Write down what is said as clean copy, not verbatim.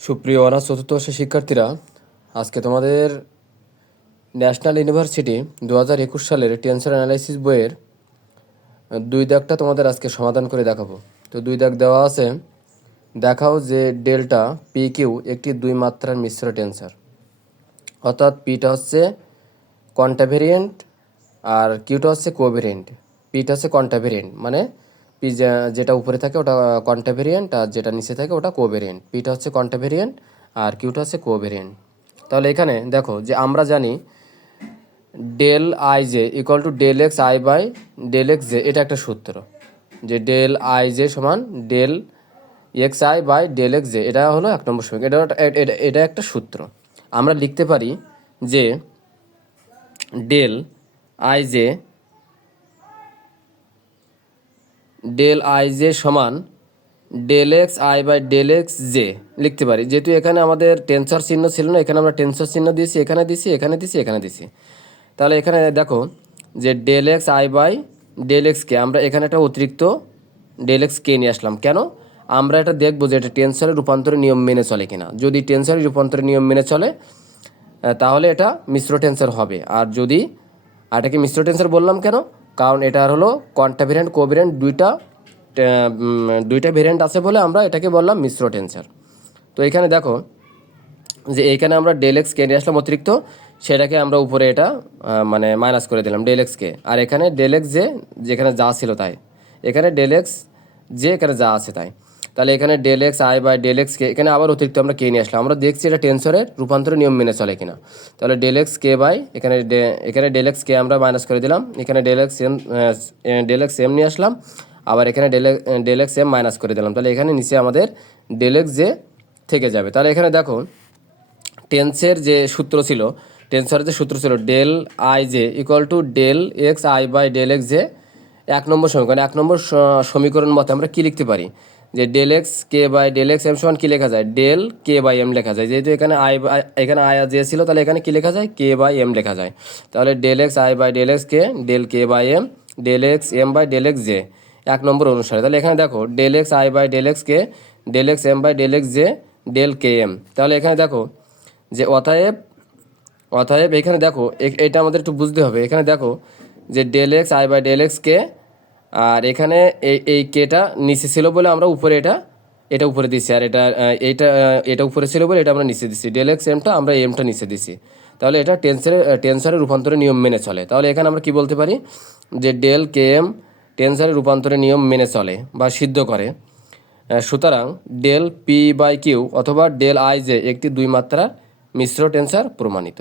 সুপ্রিয় অনার্স চতুর্থ বর্ষের শিক্ষার্থীরা, আজকে তোমাদের ন্যাশনাল ইউনিভার্সিটি 2021 সালের টেন্সর অ্যানালাইসিস বইয়ের 2 দাগটা তোমাদের আজকে সমাধান করে দেখাবো। তো 2 দাগ দেওয়া আছে, দেখাও যে ডেল্টা পি কিউ একটি 2 মাত্রার মিশ্র টেন্সর, অর্থাৎ পিটা হচ্ছে কন্টাভেরিয়েন্ট আর কিউটা হচ্ছে কোভেরিয়েন্ট। পিটা হচ্ছে কন্টাভেরিয়েন্ট, মানে পি যেটা উপরে থাকে ওটা কন্টাভেরিয়েন্ট আর যেটা নিচে থাকে ওটা কোভেরিয়েন্ট। পিটা হচ্ছে কন্টাভেরিয়েন্ট আর কিউটা হচ্ছে কোভেরিয়েন্ট। তাহলে এখানে দেখো যে আমরা জানি del i j equal to del x i by del x j, এটা একটা সূত্র যে ডেল আই জে সমান del x i by del x j, এটা হলো 1 নম্বর সমীকরণ। এটা একটা সূত্র। আমরা লিখতে পারি যে ডেল আই জে সমান del x i by del x j লিখতে পারি। যেহেতু এখানে আমাদের টেন্সর চিহ্ন ছিল না, এখানে আমরা টেন্সর চিহ্ন দিয়েছি, এখানে দিয়েছি। তাহলে এখানে দেখো যে del x i by del এক্সকে আমরা এখানে একটা অতিরিক্ত ডেল এক্স কে নিয়ে আসলাম। কেন? আমরা এটা দেখবো যে এটা টেন্সরের রূপান্তরের নিয়ম মেনে চলে কিনা। যদি টেন্সরের রূপান্তরের নিয়ম মেনে চলে তাহলে এটা মিশ্র টেন্সর হবে। আর যদি এটাকে মিশ্র টেন্সর বললাম কেন? কারণ এটা হলো কন্টাভেরিয়েন্ট কোভেরিয়েন্ট দুইটা ভেরিয়েন্ট আছে বলে আমরা এটাকে বললাম মিশ্র টেন্সর। তো এখানে দেখো যে এইখানে আমরা ডেল এক্স কে নিয়ে আসলাম অতিরিক্ত, সেটাকে আমরা উপরে এটা মানে মাইনাস করে দিলাম ডেল এক্স কে। আর এখানে ডেল এক্স জে যেখানে যা ছিল তাই, এখানে ডেল এক্স জে এখানে যা আছে তাই। তাহলে এখানে del x i by del x কে, এখানে আবার অতিরিক্ত আমরা কে নিয়ে আসলাম। আমরা দেখছি এটা টেন্সরের রূপান্তরের নিয়ম মেনে চলে কিনা। তাহলে ডেল এক্স কে বাই এখানে ডেল এক্স কে আমরা মাইনাস করে দিলাম, এখানে ডেল এক্স এম নিয়ে আসলাম, আবার এখানে ডেল এক্স এম মাইনাস করে দিলাম। তাহলে এখানে নিচে আমাদের ডেল এক্স জে থেকে যাবে। তাহলে এখানে দেখো টেন্সরের যে সূত্র ছিল del i j equal to del x i by del x j 1 number সমীকরণ। 1 নম্বর সমীকরণ মতে আমরা কি লিখতে পারি যে del x k by del x m সমান কী লেখা যায়? ডেল কে বাই এম লেখা যায়। যেহেতু এখানে আই আর জে ছিল, তাহলে এখানে কী লেখা যায়? কে বাই এম লেখা যায়। তাহলে del x i by del x k del k by m del x m by del x j 1 number অনুসারে। তাহলে এখানে দেখো del x i by del x k del x m by del x j del k m. তাহলে এখানে দেখো যে অতএব এখানে দেখো এটা আমাদের একটু বুঝতে হবে। এখানে দেখো যে del x i by del x কে, আর এখানে এই কেটা নিচে ছিল বলে আমরা উপরে এটা উপরে দিছি, আর এটা উপরে ছিল বলে এটা আমরা নিচে দিছি। ডেল এক্স এমটা আমরা এমটা নিচে দিছি। তাহলে এটা টেন্সরের রূপান্তরের নিয়ম মেনে চলে। তাহলে এখানে আমরা কি বলতে পারি যে ডেল কে এম টেন্সরের রূপান্তরের নিয়ম মেনে চলে বা সিদ্ধ করে। সুতরাং ডেল পি বাই কিউ অথবা ডেল আই জে একটি 2 মাত্রার মিশ্র টেন্সর প্রমাণিত।